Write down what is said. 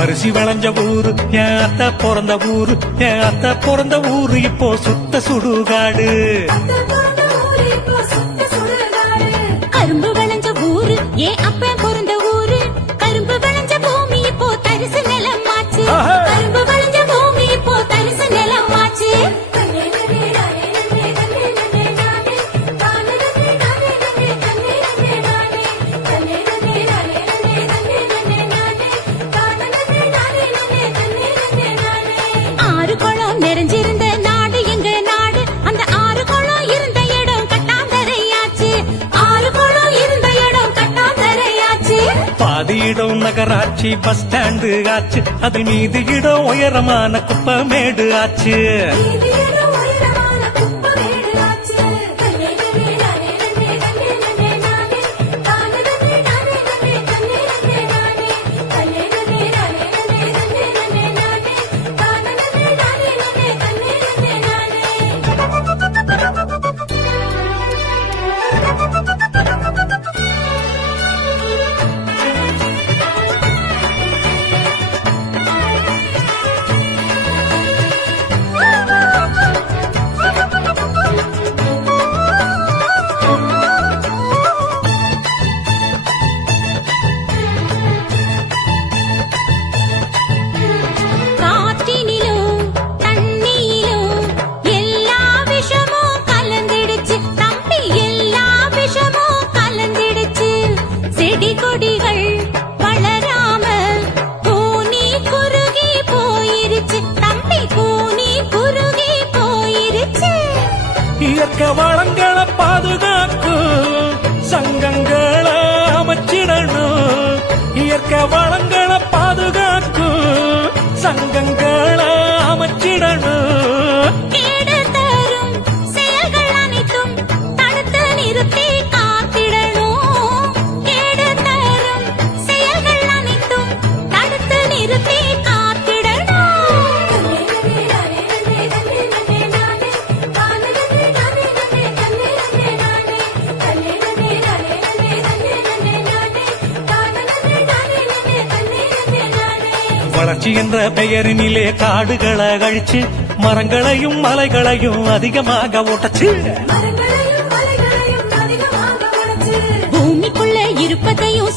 அரிசி வளைஞ்ச ஊரு என் அத்தை பிறந்த ஊரு, என் அத்தை பிறந்த ஊரு இப்போ சுத்த சுடுகாடு. கரும்பு விளைஞ்ச ஊரு என் அப்ப பிறந்த ஊரு, கரும்பு விளைஞ்ச பூமி இப்போ தரிசு நிலமாச்சு. கரும்பு விளைஞ்ச பூமி இப்போ தரிசு நிலமாச்சு. ஆறு குளம் நிறைஞ்சிருந்த நாடு எங்க நாடு, அந்த ஆறு குளம் இருந்த இடம் கட்டாந்தரையாச்சு. ஆறு குளம் இருந்த இடம் கட்டாந்தரையாச்சு. பாதி இடம் நகராட்சி பஸ் ஸ்டாண்டு ஆச்சு, அதில் மீதி இடம் உயரமான குப்பமேடு ஆச்சு. இயற்கை வளங்களை பாதுகாக்கும் சங்கங்களை அமைச்சிடணும். இயற்கை வளங்களை பாதுகாக்கும் சங்கங்களை அமைச்சிடணும். கேடு தரும் செயல்கள் அனைத்தும் தடுத்து நிறுத்தி காத்திடணும். கேடு தரும் செயல்கள் அனைத்தும் தடுத்து நிறுத்தி காத்திடணும். வளர்ச்சி என்ற பெயரினிலே காடுகளை அழிச்சு மரங்களையும் மலைகளையும் அதிகமாக ஓட்டச்சு. பூமிக்குள்ள இருப்பதையும்